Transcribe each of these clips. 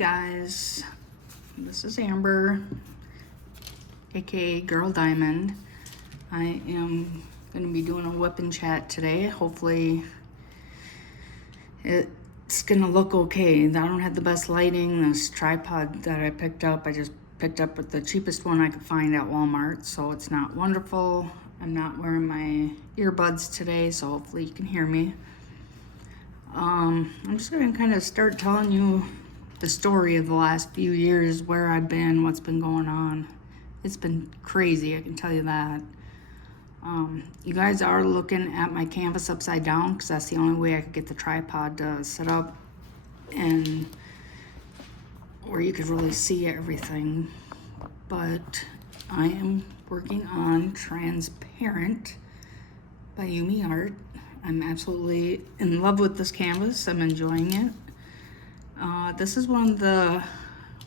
guys, this is Amber, aka Girl Diamond. I am going to be doing a weapon chat today. Hopefully it's going to look okay. I don't have the best lighting. This tripod that I picked up, I just picked up with the cheapest one I could find at Walmart, so it's not wonderful. I'm not wearing my earbuds today, so hopefully you can hear me. I'm just going to kind of start telling you the story of the last few years, where I've been, what's been going on. It's been crazy, I can tell you that. You guys are looking at my canvas upside down because that's the only way I could get the tripod to set up and where you could really see everything. But I am working on Transparent by Yumi Art. I'm absolutely in love with this canvas. I'm enjoying it. This is one of the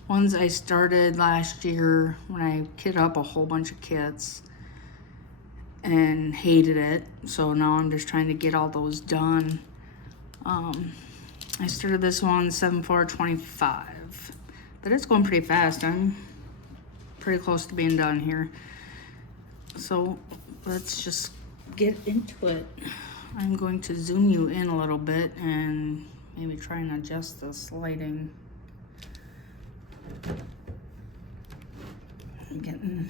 ones I started last year when I kit up a whole bunch of kits and hated it. So now I'm just trying to get all those done. I started this one 7/4/25, but it's going pretty fast. I'm pretty close to being done here. So let's just get into it. I'm going to zoom you in a little bit and maybe try and adjust this lighting. I'm getting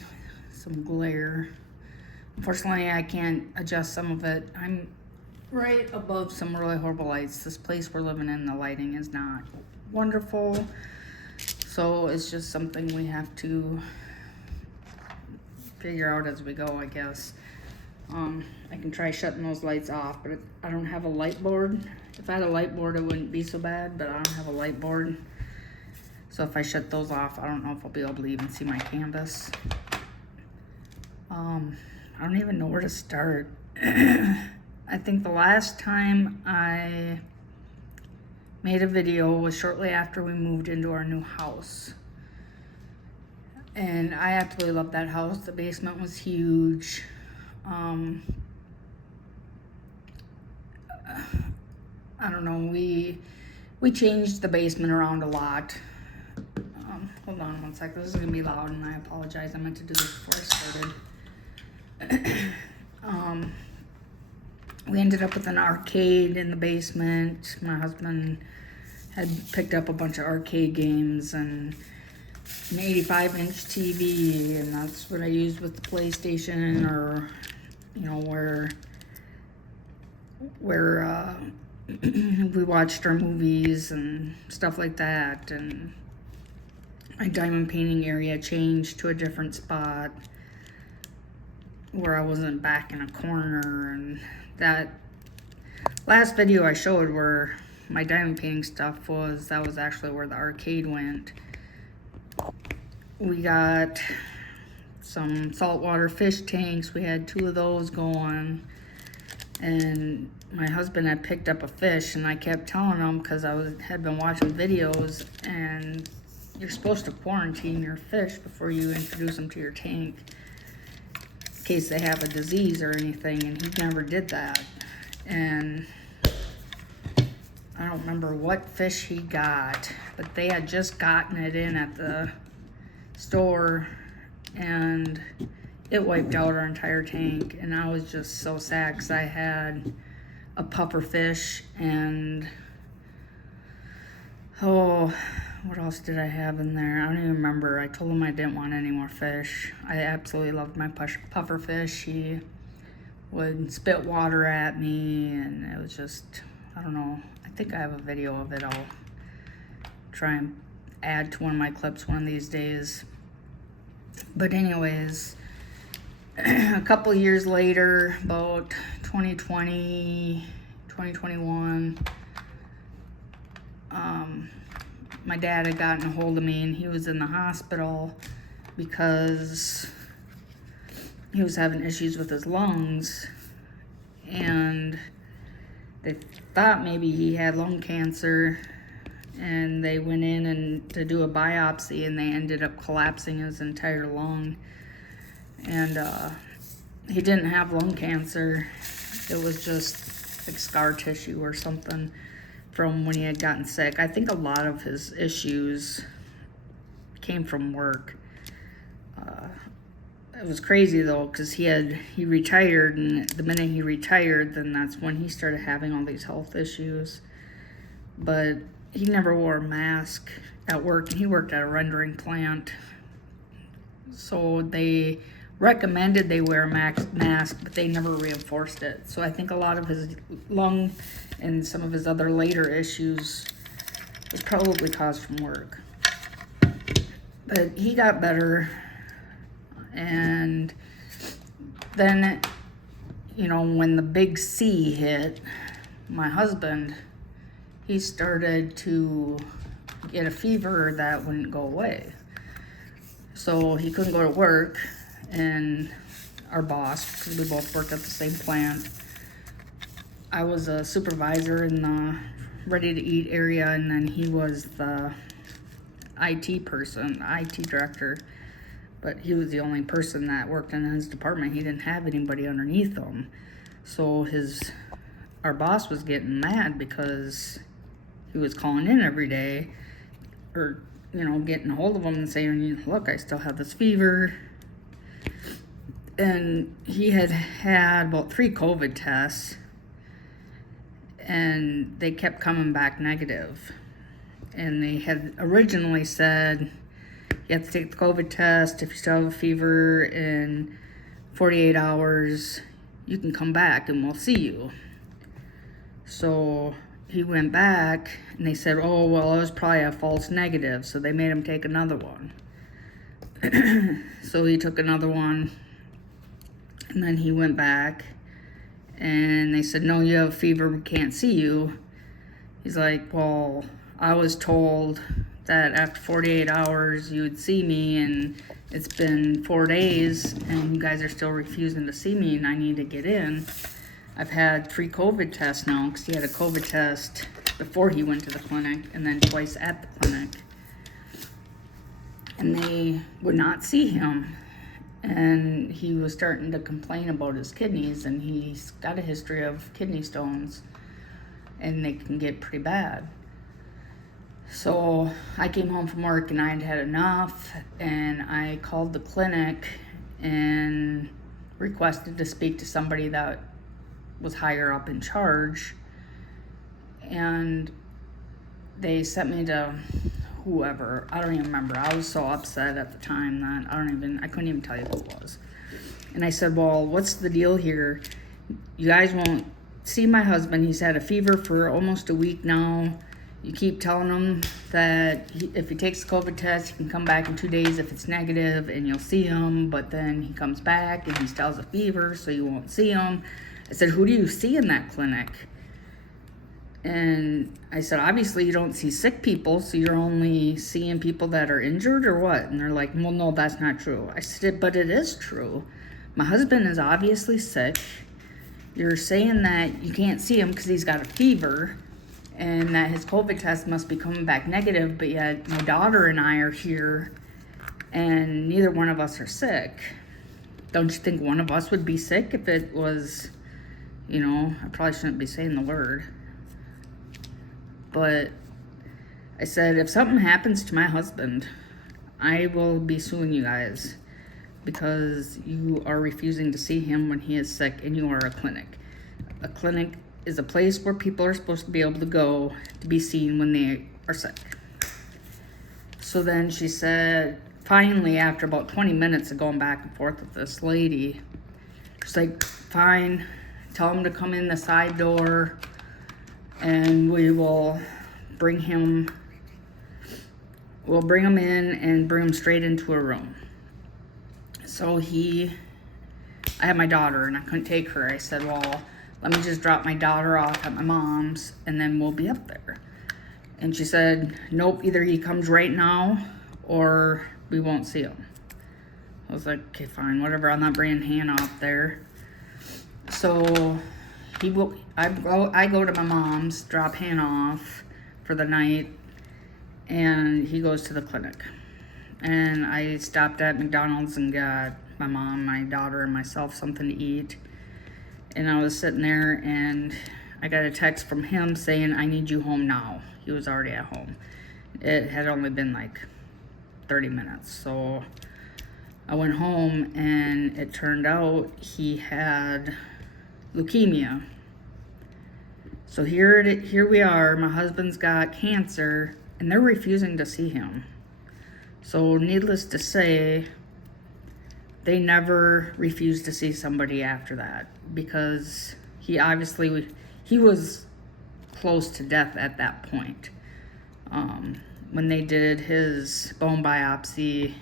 some glare. Unfortunately, I can't adjust some of it. I'm right above some really horrible lights. This place we're living in, the lighting is not wonderful. So it's just something we have to figure out as we go, I guess. I can try shutting those lights off, but I don't have a light board. If I had a light board, it wouldn't be so bad, but I don't have a light board. So if I shut those off, I don't know if I'll be able to even see my canvas. I don't even know where to start. I think the last time I made a video was shortly after we moved into our new house. And I absolutely loved that house. The basement was huge. I don't know, we changed the basement around a lot. Hold on one sec, this is gonna be loud and I apologize. I meant to do this before I started. We ended up with an arcade in the basement. My husband had picked up a bunch of arcade games and an 85-inch TV, and that's what I used with the PlayStation, or you know, where we watched our movies and stuff like that. And my diamond painting area changed to a different spot where I wasn't back in a corner. And that last video I showed where my diamond painting stuff was, that was actually where the arcade went. We got some saltwater fish tanks. We had 2 of those going, and my husband had picked up a fish, and I kept telling him, because I had been watching videos, and you're supposed to quarantine your fish before you introduce them to your tank in case they have a disease or anything, and he never did that. And I don't remember what fish he got, but they had just gotten it in at the store, and it wiped out our entire tank. And I was just so sad because I had a puffer fish and what else did I have in there? I don't even remember. I told him I didn't want any more fish. I absolutely loved my puffer fish. He would spit water at me, and it was just, I don't know. I think I have a video of it. I'll try and add to one of my clips one of these days. But anyways, a couple years later, about 2020, 2021, my dad had gotten a hold of me, and he was in the hospital because he was having issues with his lungs, and they thought maybe he had lung cancer, and they went in and to do a biopsy, and they ended up collapsing his entire lung. And he didn't have lung cancer. It was just like scar tissue or something. from when he had gotten sick. I think a lot of his issues came from work. It was crazy though, because he retired, and the minute he retired, then that's when he started having all these health issues. But he never wore a mask at work, and he worked at a rendering plant. So they recommended they wear a mask, but they never reinforced it. So I think a lot of his lung and some of his other later issues was probably caused from work. But he got better. And then, when the big C hit, my husband, he started to get a fever that wouldn't go away. So he couldn't go to work, and our boss, because we both worked at the same plant, I was a supervisor in the ready-to-eat area, and then he was the IT person, IT director. But he was the only person that worked in his department. He didn't have anybody underneath him. So our boss was getting mad because he was calling in every day, or, getting a hold of him and saying, look, I still have this fever. And he had about 3 COVID tests, and they kept coming back negative. And they had originally said, you have to take the COVID test. If you still have a fever in 48 hours, you can come back and we'll see you. So he went back, and they said, oh, well, it was probably a false negative. So they made him take another one. So he took another one, and then he went back, and they said, no, you have a fever, we can't see you. He's like, well, I was told that after 48 hours you would see me, and it's been 4 days and you guys are still refusing to see me, and I need to get in. I've had 3 COVID tests now, because he had a COVID test before he went to the clinic and then twice at the clinic. And they would not see him. And he was starting to complain about his kidneys, and he's got a history of kidney stones, and they can get pretty bad. So I came home from work, and I had had enough, and I called the clinic and requested to speak to somebody that was higher up in charge. And they sent me to whoever. I don't even remember. I was so upset at the time that I couldn't even tell you who it was. And I said, well, what's the deal here? You guys won't see my husband. He's had a fever for almost a week now. You keep telling him that if he takes the COVID test, he can come back in 2 days if it's negative, and you'll see him. But then he comes back and he still has a fever, so you won't see him. I said, who do you see in that clinic? And I said, obviously you don't see sick people, so you're only seeing people that are injured or what? And they're like, well, no, that's not true. I said, but it is true. My husband is obviously sick. You're saying that you can't see him because he's got a fever, and that his COVID test must be coming back negative, but yet my daughter and I are here, and neither one of us are sick. Don't you think one of us would be sick if it was, I probably shouldn't be saying the word. But I said, if something happens to my husband, I will be suing you guys, because you are refusing to see him when he is sick, and you are a clinic. A clinic is a place where people are supposed to be able to go to be seen when they are sick. So then she said, finally, after about 20 minutes of going back and forth with this lady, she's like, fine, tell him to come in the side door, and we'll bring him in and bring him straight into a room. So I had my daughter, and I couldn't take her. I said, well, let me just drop my daughter off at my mom's, and then we'll be up there. And she said, nope, either he comes right now or we won't see him. I was like, okay, fine, whatever. I'm not bringing Hannah up there. So I go to my mom's, drop Hannah off for the night, and he goes to the clinic. And I stopped at McDonald's and got my mom, my daughter, and myself something to eat. And I was sitting there, and I got a text from him saying, I need you home now. He was already at home. It had only been like 30 minutes. So I went home and it turned out he had leukemia. So here we are. My husband's got cancer and they're refusing to see him. So needless to say, they never refused to see somebody after that because he was close to death at that point. When they did his bone biopsy,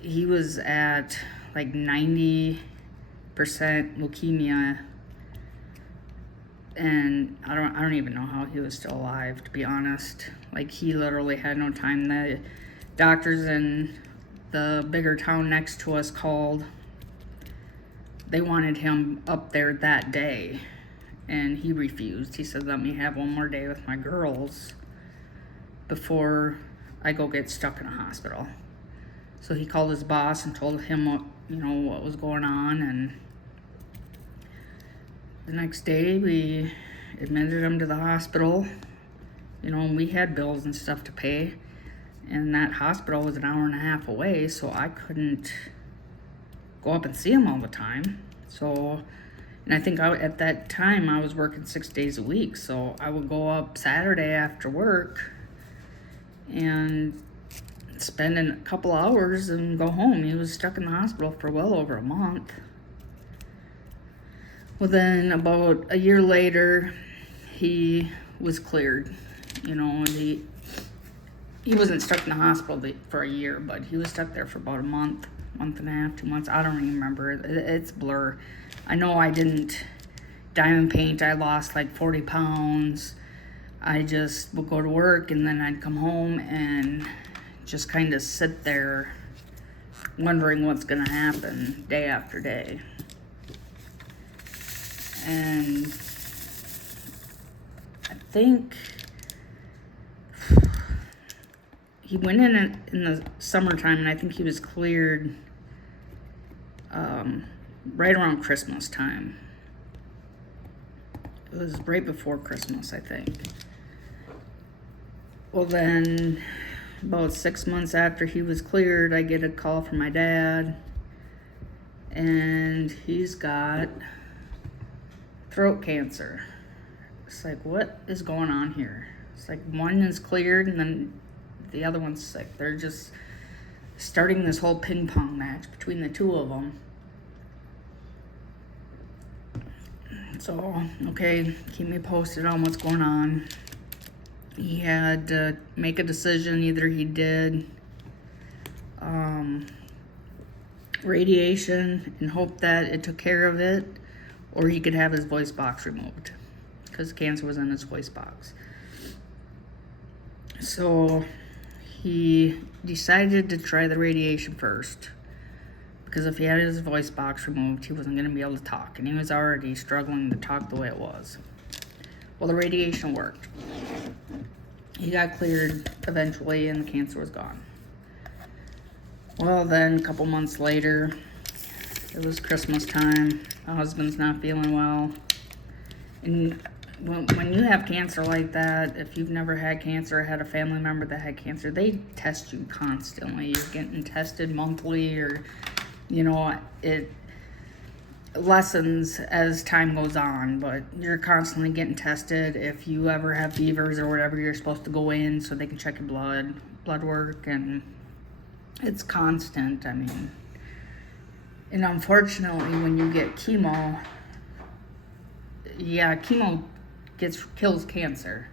he was at like 90% leukemia, and I don't even know how he was still alive, to be honest. Like, he literally had no time. The doctors in the bigger town next to us called. They wanted him up there that day, and he refused. He said, let me have one more day with my girls before I go get stuck in a hospital. So he called his boss and told him what was going on, and the next day we admitted him to the hospital. We had bills and stuff to pay, and that hospital was an hour and a half away, so I couldn't go up and see him all the time. So, and I think at that time I was working 6 days a week, so I would go up Saturday after work and spend a couple hours and go home. He was stuck in the hospital for well over a month. Well, then about a year later, he was cleared. He wasn't stuck in the hospital for a year, but he was stuck there for about a month and a half, 2 months. I don't even remember. It's a blur. I know I didn't diamond paint. I lost like 40 pounds. I just would go to work and then I'd come home and just kind of sit there wondering what's going to happen day after day. And I think he went in the summertime, and I think he was cleared right around Christmas time. It was right before Christmas, I think. Well, then about 6 months after he was cleared, I get a call from my dad, and he's got throat cancer. It's like, what is going on here? It's like one is cleared and then the other one's sick. They're just starting this whole ping pong match between the two of them. So, okay, keep me posted on what's going on. He had to make a decision. Either he did radiation and hope that it took care of it, or he could have his voice box removed because cancer was in his voice box. So he decided to try the radiation first, because if he had his voice box removed, he wasn't going to be able to talk, and he was already struggling to talk the way it was. Well, the radiation worked. He got cleared eventually, and the cancer was gone. Well, then a couple months later, it was Christmas time. My husband's not feeling well. And when you have cancer like that, if you've never had cancer or had a family member that had cancer, they test you constantly. You're getting tested monthly, or, it lessens as time goes on, but you're constantly getting tested. If you ever have fevers or whatever, you're supposed to go in so they can check your blood work, and it's constant. I mean, and unfortunately, when you get chemo, chemo kills cancer,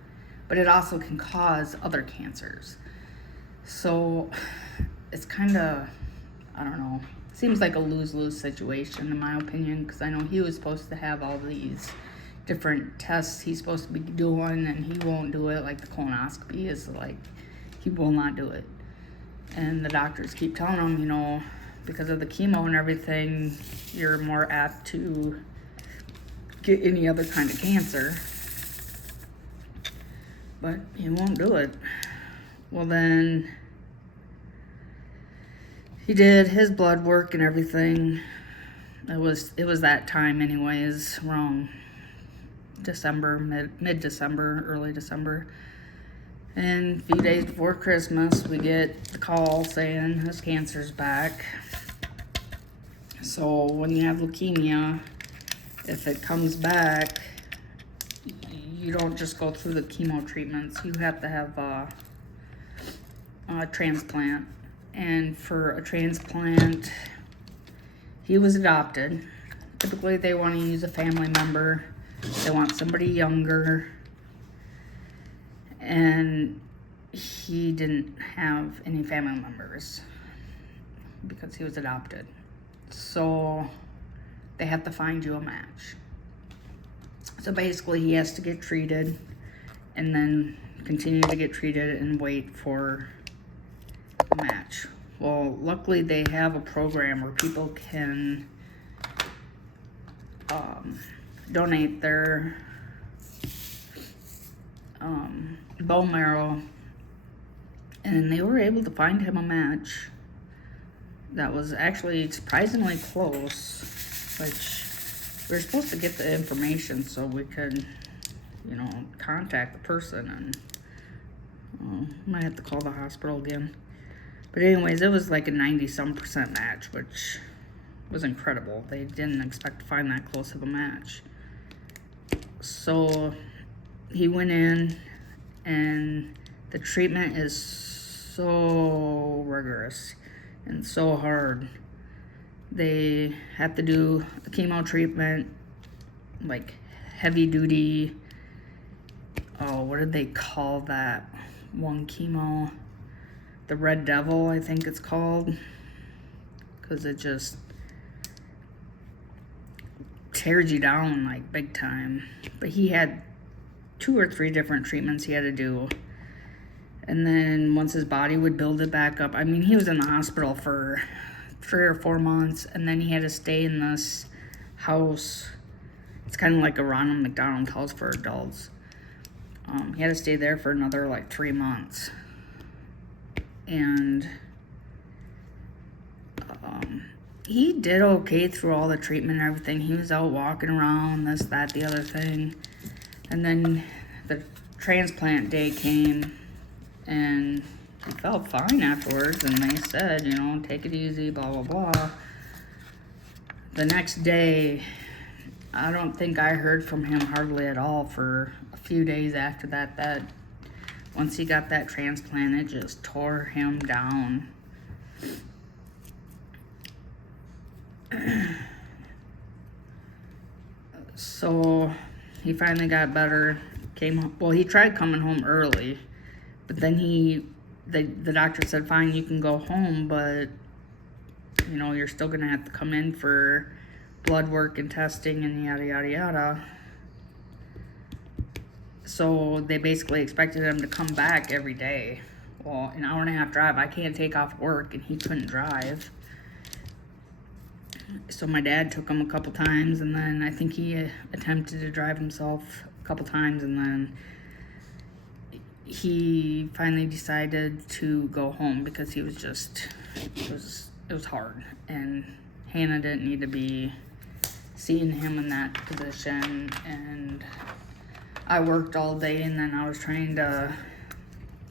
but it also can cause other cancers. So it's kind of, I don't know, seems like a lose-lose situation in my opinion, because I know he was supposed to have all these different tests he's supposed to be doing, and he won't do it. Like the colonoscopy is like, he will not do it. And the doctors keep telling him, because of the chemo and everything, you're more apt to get any other kind of cancer. But he won't do it. Well, then he did his blood work and everything. It was that time anyways, around December, mid-December, early December. And a few days before Christmas, we get the call saying his cancer's back. So when you have leukemia, if it comes back, you don't just go through the chemo treatments. You have to have a transplant. And for a transplant, he was adopted. Typically, they want to use a family member. They want somebody younger. And he didn't have any family members because he was adopted. So they have to find you a match. So basically he has to get treated and then continue to get treated and wait for a match. Well, luckily they have a program where people can donate their bone marrow, and they were able to find him a match that was actually surprisingly close, which we were supposed to get the information so we could, contact the person, and might have to call the hospital again. But anyways, it was like a 90-some% match, which was incredible. They didn't expect to find that close of a match. So he went in, and the treatment is so rigorous and so hard. They have to do a chemo treatment, like heavy duty, what did they call that one chemo? The Red Devil, I think it's called, because it just tears you down like big time. But he had 2 or 3 different treatments he had to do. And then once his body would build it back up, I mean, he was in the hospital for 3 or 4 months, and then he had to stay in this house. It's kind of like a Ronald McDonald house for adults. He had to stay there for another like 3 months. And he did okay through all the treatment and everything. He was out walking around, this, that, the other thing. And then the transplant day came, and he felt fine afterwards, and they said, take it easy, blah, blah, blah. The next day, I don't think I heard from him hardly at all for a few days after that. Once he got that transplant, it just tore him down. So he finally got better, came home. Well, he tried coming home early, but then the doctor said, fine, you can go home, but you're still gonna have to come in for blood work and testing and yada yada yada. So they basically expected him to come back every day. Well, an hour and a half drive, I can't take off work, and he couldn't drive. So my dad took him a couple times, and then I think he attempted to drive himself a couple times, and then he finally decided to go home because he was just, it was hard, and Hannah didn't need to be seeing him in that position. And I worked all day, and then I was trying to,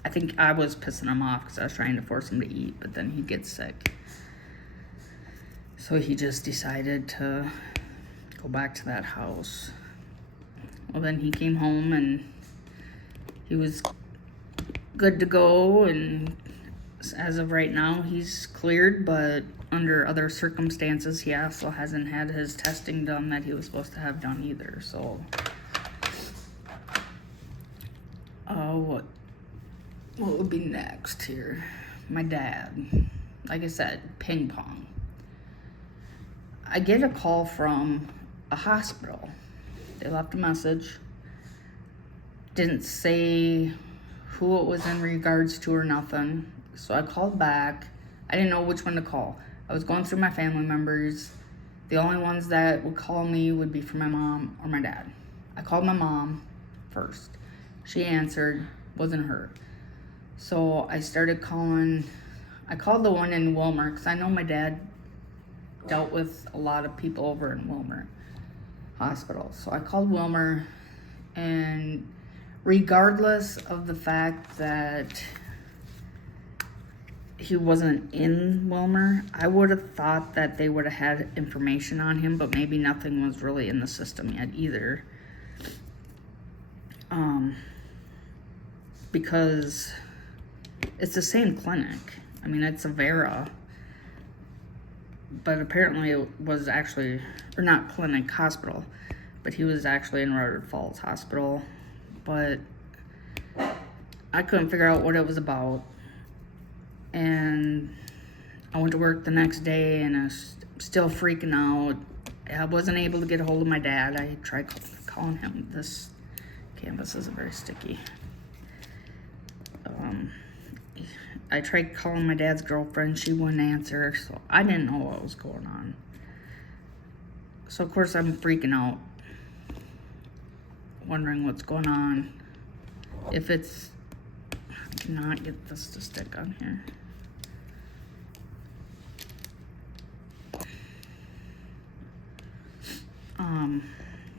I think I was pissing him off because I was trying to force him to eat, but then he'd get sick. So he just decided to go back to that house. Well, then he came home, and he was good to go, and as of right now, he's cleared, but under other circumstances, he also hasn't had his testing done that he was supposed to have done either. So, what would be next here? My dad, like I said, ping pong. I get a call from a hospital. They left a message. Didn't say who it was in regards to or nothing. So I called back. I didn't know which one to call. I was going through my family members. The only ones that would call me would be from my mom or my dad. I called my mom first. She answered, wasn't her. So I started calling. I called the one in Wilmer because I know my dad dealt with a lot of people over in Wilmer Hospital. So I called Wilmer, And regardless of the fact that he wasn't in Wilmer, I would have thought that they would have had information on him, but maybe nothing was really in the system yet either. Because it's the same clinic. I mean, it's Avera, but apparently it was actually, or not clinic, hospital, but he was actually in Redwood Falls Hospital. But I couldn't figure out what it was about. And I went to work the next day and I was still freaking out. I wasn't able to get a hold of my dad. I tried calling him. This canvas isn't very sticky. I tried calling my dad's girlfriend. She wouldn't answer, so I didn't know what was going on. So of course I'm freaking out, wondering what's going on. If it's, I cannot get this to stick on here.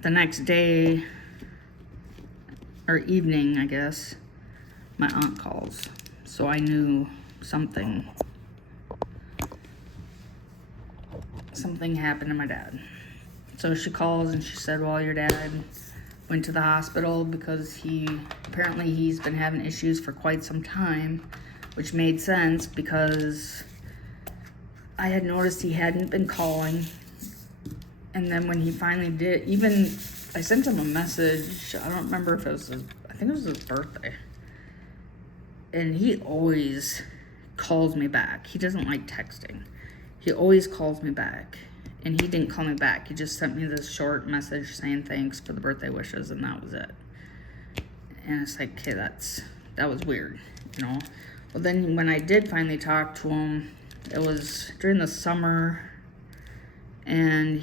The next day, or evening, I guess, my aunt calls. So I knew something happened to my dad. So she calls and she said, well, your dad went to the hospital because apparently he's been having issues for quite some time, which made sense because I had noticed he hadn't been calling. And then when he finally did, even I sent him a message. I don't remember if it was I think it was his birthday. And he always calls me back. He doesn't like texting. He always calls me back. And he didn't call me back. He just sent me this short message saying thanks for the birthday wishes, and that was it. And it's like, okay, that was weird, you know. Well, then when I did finally talk to him, it was during the summer, and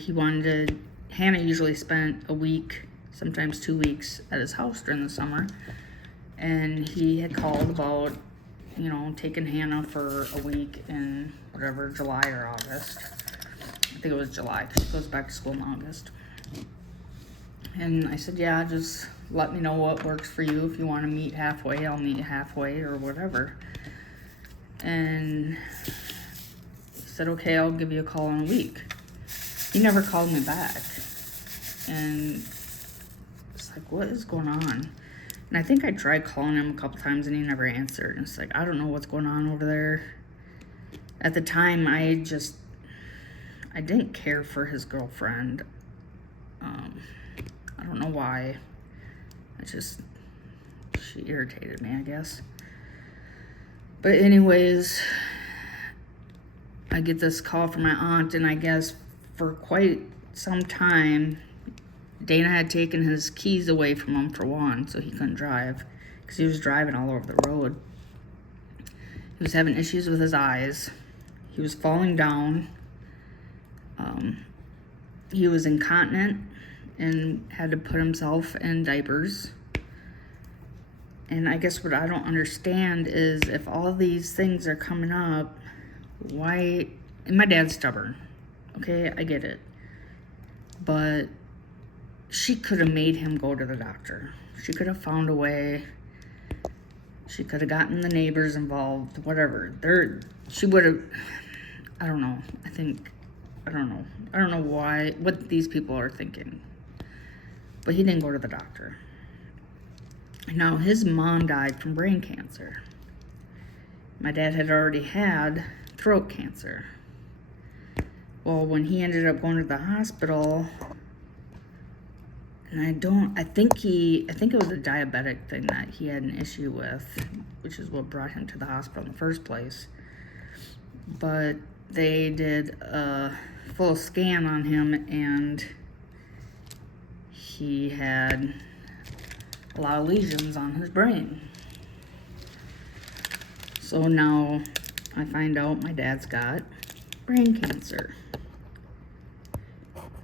Hannah usually spent a week, sometimes 2 weeks at his house during the summer. And he had called about, you know, taking Hannah for a week in whatever, July or August. I think it was July, because she goes back to school in August. And I said, yeah, just let me know what works for you. If you want to meet halfway, I'll meet halfway or whatever. And he said, okay, I'll give you a call in a week. He never called me back. And it's like, what is going on? And I think I tried calling him a couple times and he never answered. And it's like, I don't know what's going on over there. At the time, I didn't care for his girlfriend. I don't know why. She irritated me, I guess. But anyways, I get this call from my aunt, and I guess for quite some time, Dana had taken his keys away from him for one, so he couldn't drive, because he was driving all over the road. He was having issues with his eyes. He was falling down. He was incontinent and had to put himself in diapers. And I guess what I don't understand is if all these things are coming up, why... And my dad's stubborn. Okay, I get it. But she could have made him go to the doctor. She could have found a way. She could have gotten the neighbors involved, whatever. She would have... I don't know. I don't know. I don't know what these people are thinking. But he didn't go to the doctor. Now, his mom died from brain cancer. My dad had already had throat cancer. Well, when he ended up going to the hospital, and I think it was a diabetic thing that he had an issue with, which is what brought him to the hospital in the first place. But they did a full scan on him, and he had a lot of lesions on his brain. So now I find out my dad's got brain cancer.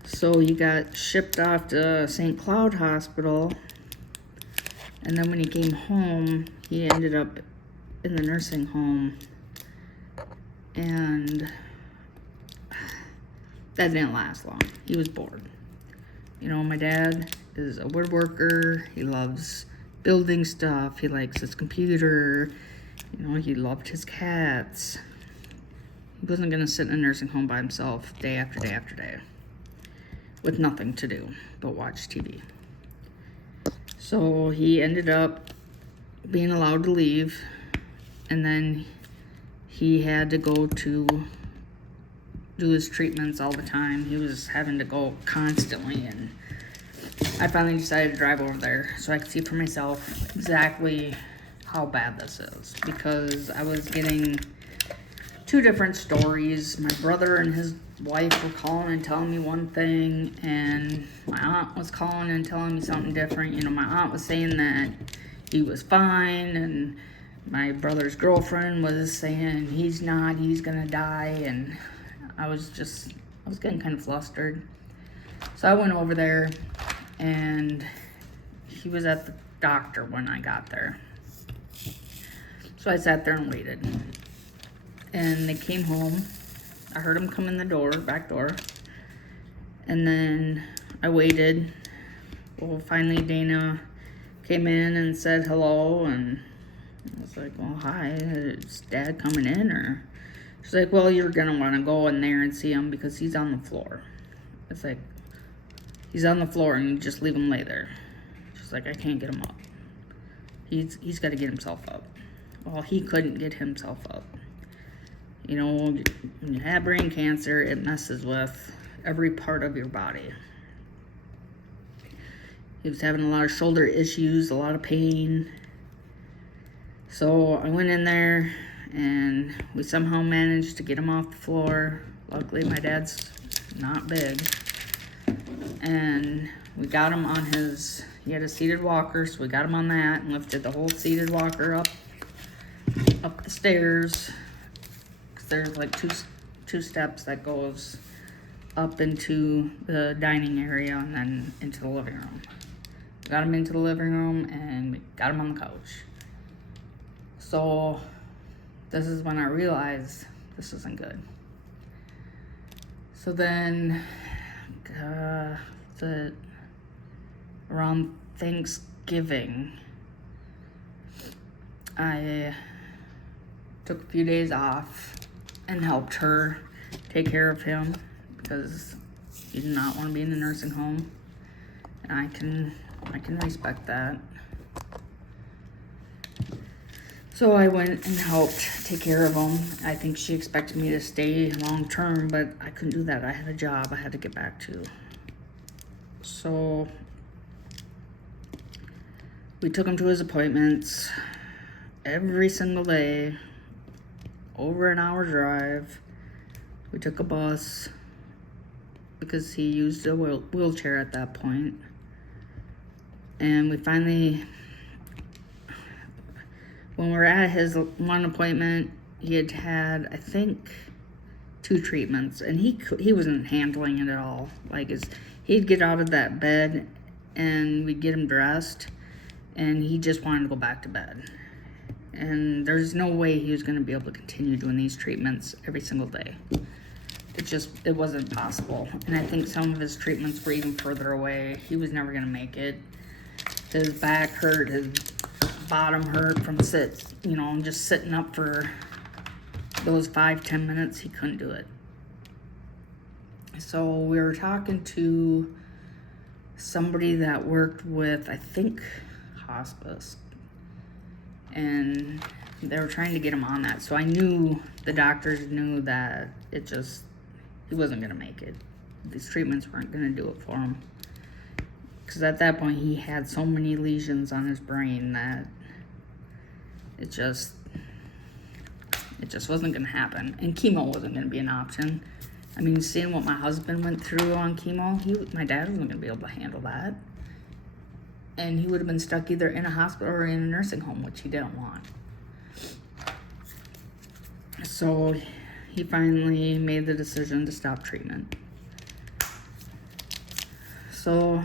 So he got shipped off to St. Cloud Hospital, and then when he came home, he ended up in the nursing home, and that didn't last long. He was bored. You know, my dad is a woodworker. He loves building stuff. He likes his computer. You know, he loved his cats. He wasn't going to sit in a nursing home by himself day after day after day with nothing to do but watch TV. So he ended up being allowed to leave, and then he had to go to do his treatments all the time. He was having to go constantly, and I finally decided to drive over there so I could see for myself exactly how bad this is, because I was getting two different stories. My brother and his wife were calling and telling me one thing, and my aunt was calling and telling me something different. You know, my aunt was saying that he was fine, and my brother's girlfriend was saying he's not, he's gonna die, and I was getting kind of flustered. So I went over there, and he was at the doctor when I got there. So I sat there and waited. And they came home. I heard them come in the door, back door. And then I waited. Well, finally Dana came in and said hello, and I was like, well, hi, is Dad coming in? Or she's like, well, you're gonna want to go in there and see him because he's on the floor. It's like, he's on the floor and you just leave him lay there. She's like, I can't get him up. He's got to get himself up. Well, he couldn't get himself up. You know, when you have brain cancer, it messes with every part of your body. He was having a lot of shoulder issues, a lot of pain. So I went in there, and we somehow managed to get him off the floor. Luckily, my dad's not big. And we got him on he had a seated walker, so we got him on that and lifted the whole seated walker up the stairs. Cause there's like two steps that goes up into the dining area and then into the living room. Got him into the living room and we got him on the couch. So this is when I realized this isn't good. So then, around Thanksgiving, I took a few days off and helped her take care of him because he did not want to be in the nursing home, and I can respect that. So I went and helped take care of him. I think she expected me to stay long term, but I couldn't do that. I had a job I had to get back to. So we took him to his appointments every single day, over an hour drive. We took a bus because he used a wheelchair at that point. And we finally, when we were at his one appointment, he had I think 2 treatments, and he wasn't handling it at all. Like, he'd get out of that bed and we'd get him dressed, and he just wanted to go back to bed. And there's no way he was going to be able to continue doing these treatments every single day. It wasn't possible. And I think some of his treatments were even further away. He was never going to make it. His back hurt, his bottom hurt from just sitting up for those 5-10 minutes. He couldn't do it. So we were talking to somebody that worked with, I think, hospice, and they were trying to get him on that. So I knew the doctors knew that he wasn't going to make it. These treatments weren't going to do it for him. Because at that point, he had so many lesions on his brain that it just wasn't going to happen. And chemo wasn't going to be an option. I mean, seeing what my husband went through on chemo, my dad wasn't going to be able to handle that. And he would have been stuck either in a hospital or in a nursing home, which he didn't want. So he finally made the decision to stop treatment. So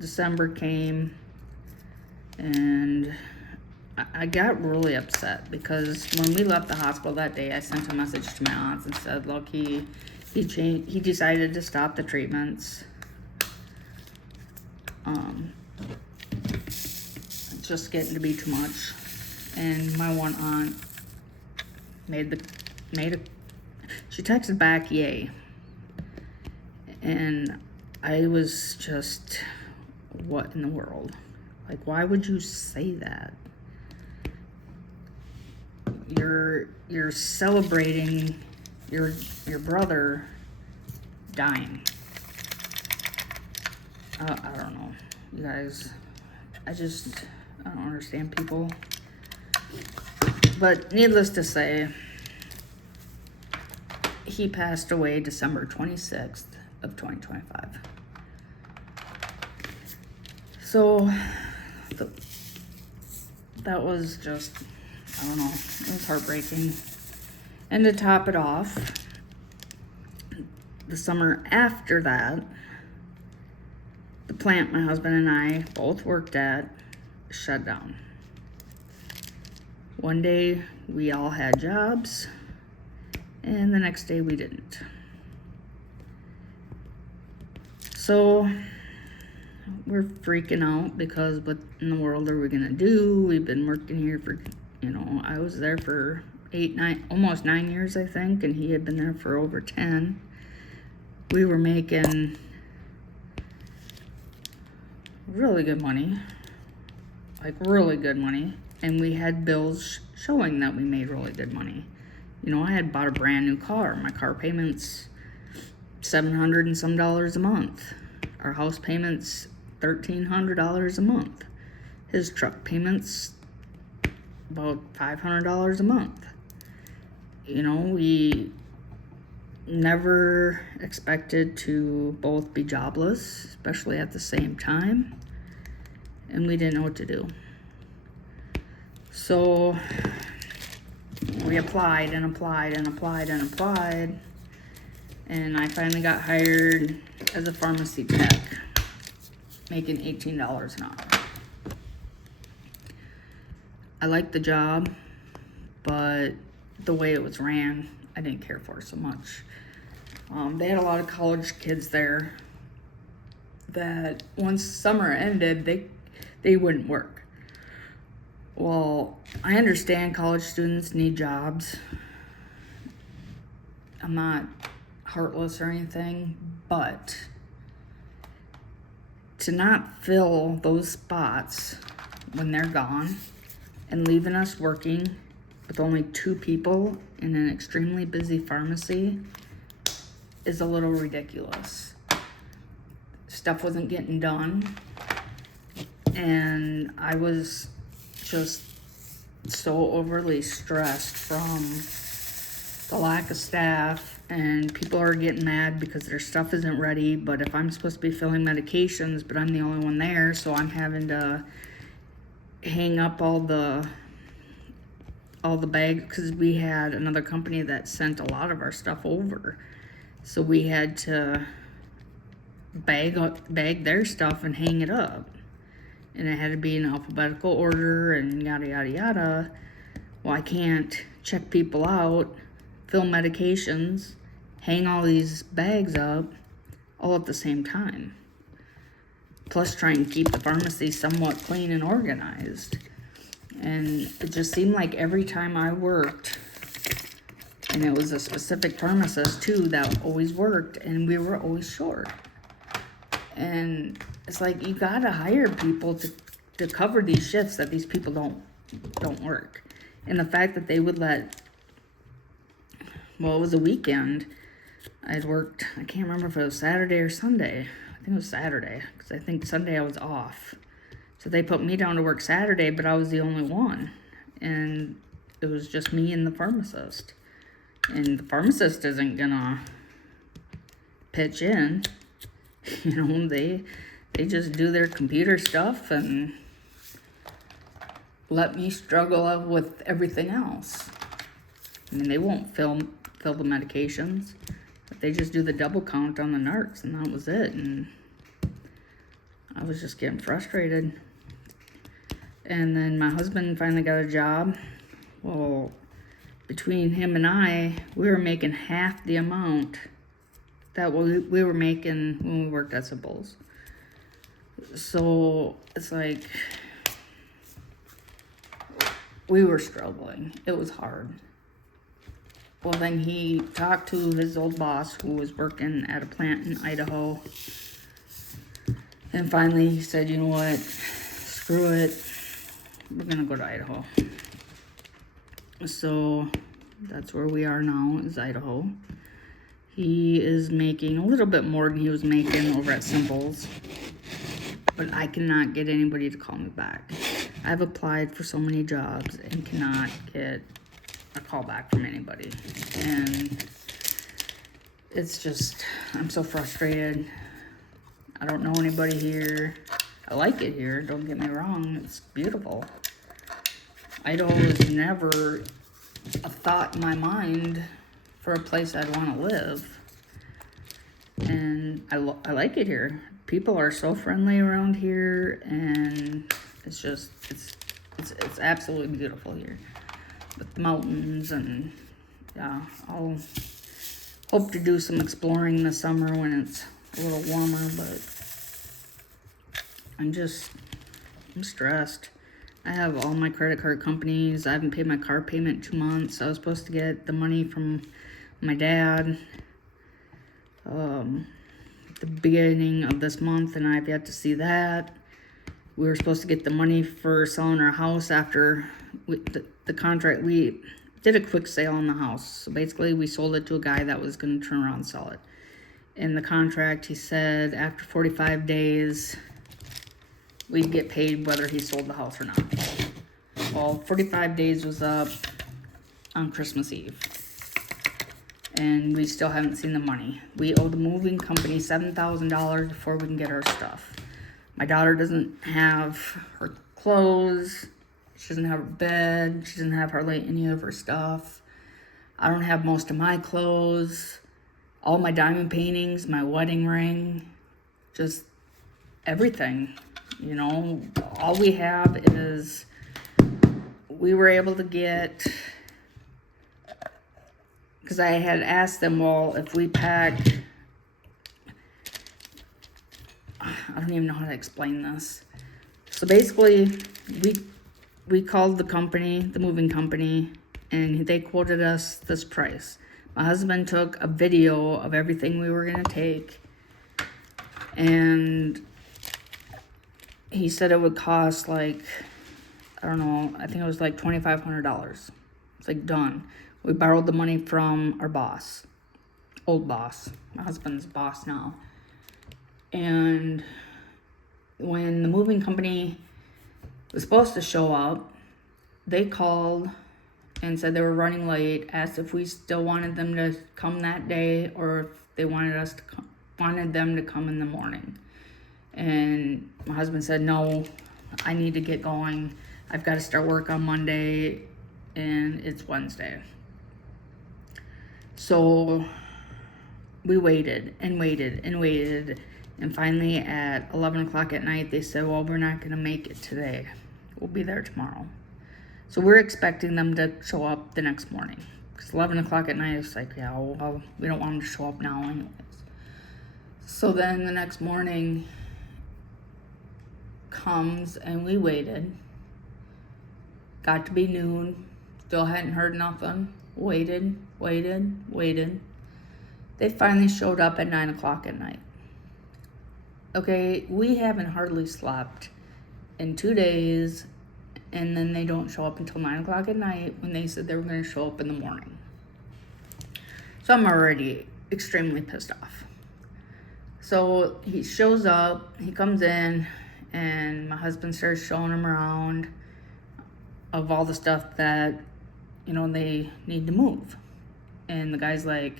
December came, and I got really upset because when we left the hospital that day, I sent a message to my aunts and said, look, he decided to stop the treatments. It's just getting to be too much. And my one aunt she texted back, yay. And I was just, what in the world? Like, why would you say that? You're celebrating your brother dying. I don't know, you guys. I don't understand people. But needless to say, he passed away December 26th of 2025. So that was just, I don't know, it was heartbreaking. And to top it off, the summer after that, the plant my husband and I both worked at shut down. One day we all had jobs, and the next day we didn't. So we're freaking out because what in the world are we gonna do? We've been working here for, I was there for almost 9 years, I think, and he had been there for over 10. We were making really good money, like really good money, and we had bills showing that we made really good money. I had bought a brand new car. My car payment's $700 and some a month. Our house payment's $1,300 a month. His truck payment's about $500 a month. We never expected to both be jobless, especially at the same time, and we didn't know what to do. So we applied and applied and applied and applied, and I finally got hired as a pharmacy tech, making $18 an hour. I liked the job, but the way it was ran, I didn't care for so much. They had a lot of college kids there that once summer ended, they wouldn't work. Well, I understand college students need jobs. I'm not heartless or anything, but to not fill those spots when they're gone and leaving us working with only 2 people in an extremely busy pharmacy is a little ridiculous. Stuff wasn't getting done, and I was just so overly stressed from the lack of staff, and people are getting mad because their stuff isn't ready. But if I'm supposed to be filling medications, but I'm the only one there, so I'm having to hang up all the bags, because we had another company that sent a lot of our stuff over, so we had to bag their stuff and hang it up, and it had to be in alphabetical order and yada yada yada. Well, I can't check people out, fill medications, hang all these bags up all at the same time, plus try and keep the pharmacy somewhat clean and organized. And it just seemed like every time I worked, and it was a specific pharmacist too that always worked, and we were always short. And it's like, you gotta hire people to cover these shifts that these people don't work. And the fact that they would let, well, it was a weekend. I'd worked, I can't remember if it was Saturday or Sunday. I think it was Saturday, because I think Sunday I was off. So they put me down to work Saturday, but I was the only one. And it was just me and the pharmacist. And the pharmacist isn't gonna pitch in. They just do their computer stuff and let me struggle with everything else. I mean, they won't fill the medications, but they just do the double count on the narcs, and that was it. And I was just getting frustrated. And then my husband finally got a job. Well, between him and I, we were making half the amount that we were making when we worked at Symbols. So it's like we were struggling. It was hard. Well, then he talked to his old boss who was working at a plant in Idaho. And finally he said, you know what, screw it. We're gonna go to Idaho. So that's where we are now, is Idaho. He is making a little bit more than he was making over at Symbols. But I cannot get anybody to call me back. I've applied for so many jobs and cannot get a call back from anybody. And it's just, I'm so frustrated. I don't know anybody here. I like it here, don't get me wrong. It's beautiful. Idaho was never a thought in my mind for a place I'd want to live. And I like it here. People are so friendly around here, and it's just, it's absolutely beautiful here. With the mountains, and yeah, I'll hope to do some exploring this summer when it's a little warmer, but I'm stressed. I have all my credit card companies. I haven't paid my car payment 2 months. I was supposed to get the money from my dad the beginning of this month, and I've yet to see that. We were supposed to get the money for selling our house after the contract. We did a quick sale on the house. So basically we sold it to a guy that was going to turn around and sell it. In the contract, he said after 45 days, we'd get paid whether he sold the house or not. Well, 45 days was up on Christmas Eve, and we still haven't seen the money. We owe the moving company $7,000 before we can get our stuff. My daughter doesn't have her clothes. She doesn't have her bed. She doesn't have hardly any of her stuff. I don't have most of my clothes. All my diamond paintings, my wedding ring, just everything. You know, all we have is, we were able to get, because I had asked them, well, if we pack, I don't even know how to explain this. So basically, we called the company, the moving company, and they quoted us this price. My husband took a video of everything we were going to take, and he said it would cost like, I don't know, I think it was like $2,500. It's like done. We borrowed the money from our boss, old boss, my husband's boss now. And when the moving company was supposed to show up, they called and said they were running late, asked if we still wanted them to come that day or if they wanted them to come in the morning. And my husband said, no, I need to get going. I've got to start work on Monday, and it's Wednesday. So we waited and waited and waited. And finally at 11 o'clock at night, they said, well, we're not going to make it today. We'll be there tomorrow. So we're expecting them to show up the next morning. Because 11 o'clock at night, it's like, yeah, well, we don't want them to show up now anyways. So then the next morning comes, and we waited. Got to be noon. Still hadn't heard nothing. Waited. They finally showed up at 9 o'clock at night. Okay, we haven't hardly slept in 2 days, and then they don't show up until 9 o'clock at night when they said they were going to show up in the morning. So I'm already extremely pissed off. So he shows up, he comes in, and my husband starts showing him around of all the stuff that, you know, they need to move. And the guy's like,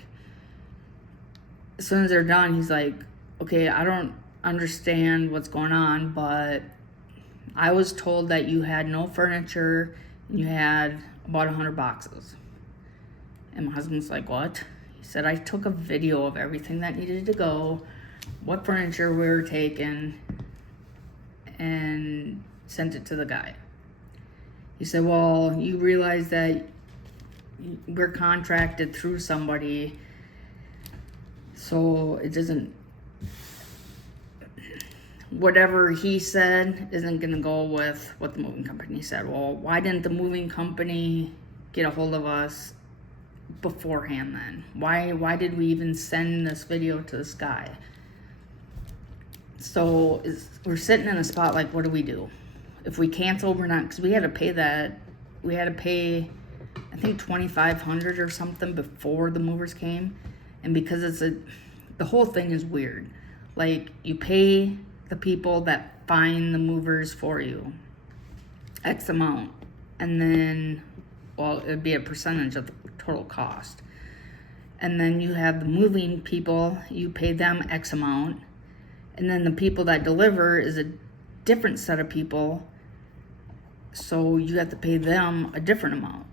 as soon as they're done, he's like, okay, I don't understand what's going on, but I was told that you had no furniture and you had about 100 boxes. And my husband's like, what? He said, I took a video of everything that needed to go, what furniture we were taking, and sent it to the guy. He said, well, you realize that we're contracted through somebody, so it doesn't, whatever he said isn't going to go with what the moving company said. Well, why didn't the moving company get a hold of us beforehand then? Why did we even send this video to this guy? So we're sitting in a spot like, what do we do? If we cancel, we're not, because we had to pay I think $2,500 or something before the movers came. And because the whole thing is weird. Like, you pay the people that find the movers for you X amount, and then, well, it'd be a percentage of the total cost. And then you have the moving people, you pay them X amount, and then the people that deliver is a different set of people, so you have to pay them a different amount.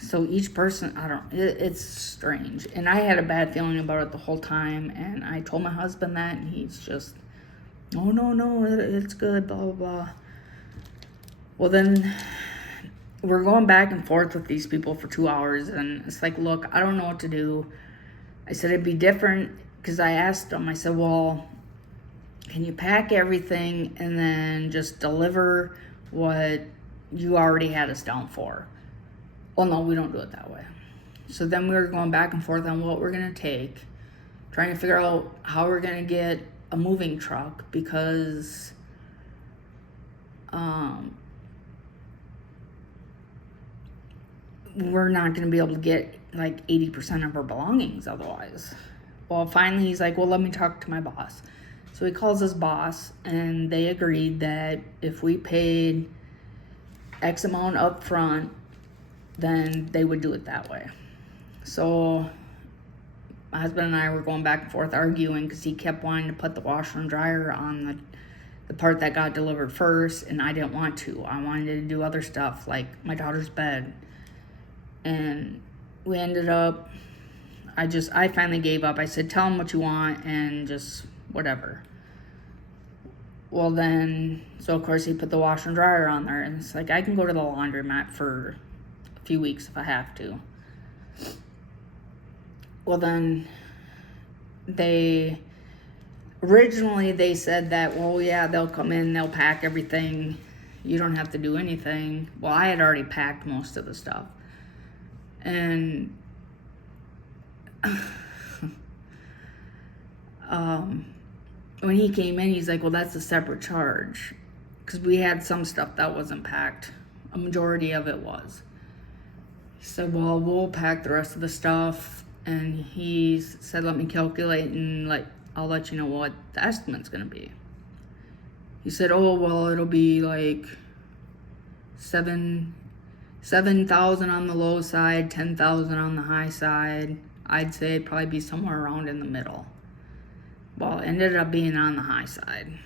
So each person, it's strange. And I had a bad feeling about it the whole time, and I told my husband that, and he's just, oh, no, it's good, blah, blah, blah. Well, then we're going back and forth with these people for 2 hours, and it's like, look, I don't know what to do. I said it'd be different, because I asked them, I said, well, can you pack everything and then just deliver what you already had us down for? Well, no, we don't do it that way. So then we were going back and forth on what we're going to take, trying to figure out how we're going to get a moving truck, because we're not going to be able to get like 80% of our belongings otherwise. Well, finally he's like, well, let me talk to my boss. So he calls his boss, and they agreed that if we paid X amount up front, then they would do it that way. So my husband and I were going back and forth arguing, because he kept wanting to put the washer and dryer on the part that got delivered first, and I didn't want to. I wanted to do other stuff like my daughter's bed. And we ended up, I finally gave up. I said, tell him what you want and just whatever. Well, then, so of course he put the washer and dryer on there, and it's like, I can go to the laundromat for a few weeks if I have to. Well, then originally they said that, well, yeah, they'll come in, they'll pack everything, you don't have to do anything. Well, I had already packed most of the stuff. And when he came in, he's like, well, that's a separate charge, because we had some stuff that wasn't packed. A majority of it was. He said, well, we'll pack the rest of the stuff. And he said, let me calculate, and I'll let you know what the estimate's going to be. He said, oh, well, it'll be like 7,000 on the low side, 10,000 on the high side. I'd say it'd probably be somewhere around in the middle. Well, it ended up being on the high side.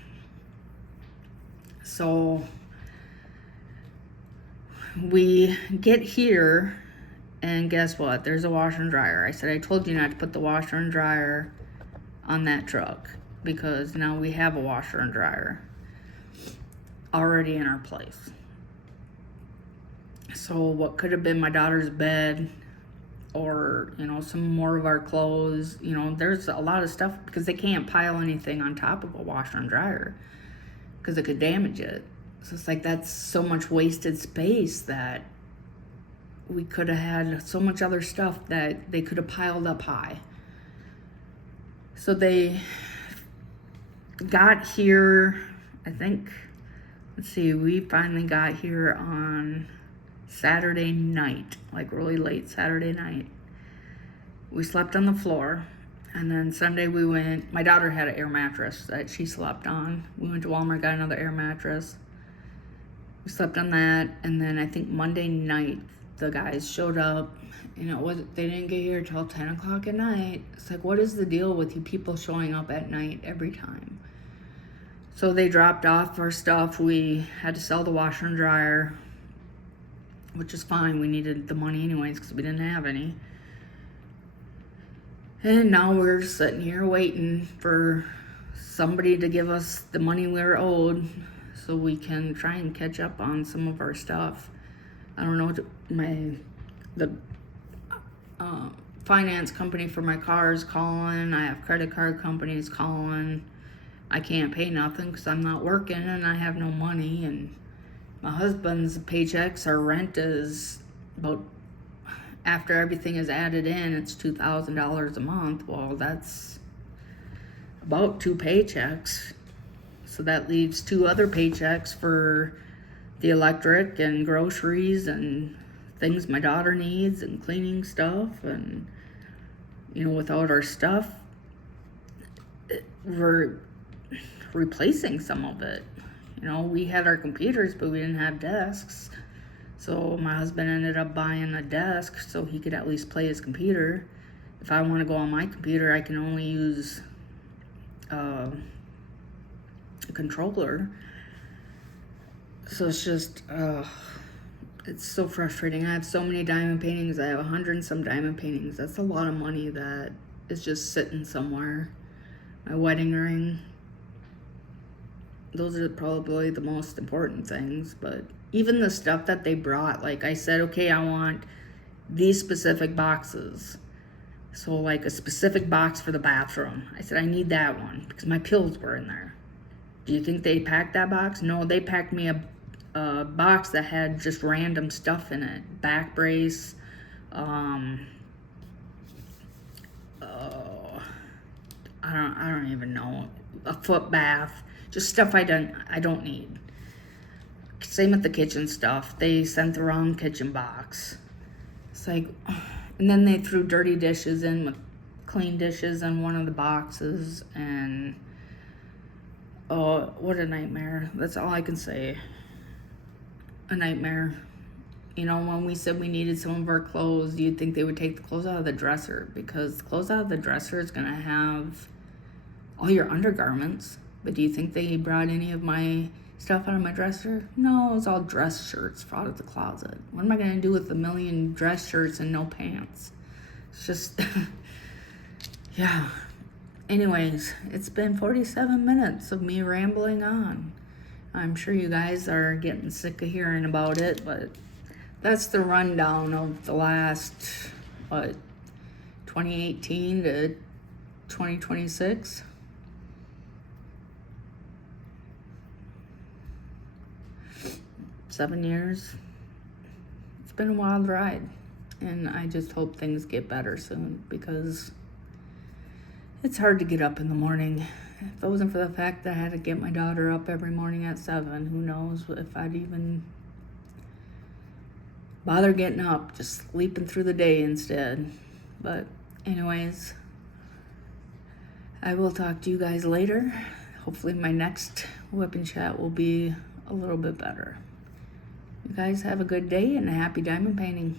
So we get here, and guess what? There's a washer and dryer. I said, I told you not to put the washer and dryer on that truck, because now we have a washer and dryer already in our place. So what could have been my daughter's bed, or, some more of our clothes, there's a lot of stuff, because they can't pile anything on top of a washer and dryer, because it could damage it. So it's like, that's so much wasted space that we could have had so much other stuff that they could have piled up high. So they got here, I think, we finally got here on Saturday night, like really late Saturday night. We slept on the floor, and then Sunday my daughter had an air mattress that she slept on. We went to Walmart, got another air mattress. We slept on that, and then I think Monday night the guys showed up, and they didn't get here till 10 o'clock at night. It's like, what is the deal with you people showing up at night every time? So they dropped off our stuff. We had to sell the washer and dryer, which is fine. We needed the money anyways, because we didn't have any. And now we're sitting here waiting for somebody to give us the money we were owed, so we can try and catch up on some of our stuff. I don't know, the finance company for my car is calling. I have credit card companies calling. I can't pay nothing because I'm not working and I have no money. And my husband's paychecks, our rent is about, after everything is added in, it's $2,000 a month. Well, that's about 2 paychecks. So that leaves 2 other paychecks for the electric and groceries and things my daughter needs and cleaning stuff. And, you know, without our stuff, we're replacing some of it. You know, we had our computers, but we didn't have desks. So my husband ended up buying a desk so he could at least play his computer. If I want to go on my computer, I can only use a controller. So it's just, it's so frustrating. I have so many diamond paintings. I have 100 and some diamond paintings. That's a lot of money that is just sitting somewhere. My wedding ring. Those are probably the most important things. But even the stuff that they brought, like I said, okay, I want these specific boxes. So like a specific box for the bathroom. I said, I need that one because my pills were in there. Do you think they packed that box? No, they packed me a box that had just random stuff in it. Back brace, I don't even know. A foot bath, just stuff I don't need. Same with the kitchen stuff. They sent the wrong kitchen box. It's like, and then they threw dirty dishes in with clean dishes in one of the boxes, and oh, what a nightmare. That's all I can say. A nightmare. You know, when we said we needed some of our clothes, you'd think they would take the clothes out of the dresser, because the clothes out of the dresser is going to have all your undergarments. But do you think they brought any of my stuff out of my dresser? No, it's all dress shirts out of the closet. What am I going to do with a million dress shirts and no pants? It's just, yeah. Anyways, it's been 47 minutes of me rambling on. I'm sure you guys are getting sick of hearing about it, but that's the rundown of the last, 2018 to 2026. Seven years. It's been a wild ride, and I just hope things get better soon, because it's hard to get up in the morning. If it wasn't for the fact that I had to get my daughter up every morning at 7, who knows if I'd even bother getting up, just sleeping through the day instead. But anyways, I will talk to you guys later. Hopefully my next whip and chat will be a little bit better. You guys have a good day and a happy diamond painting.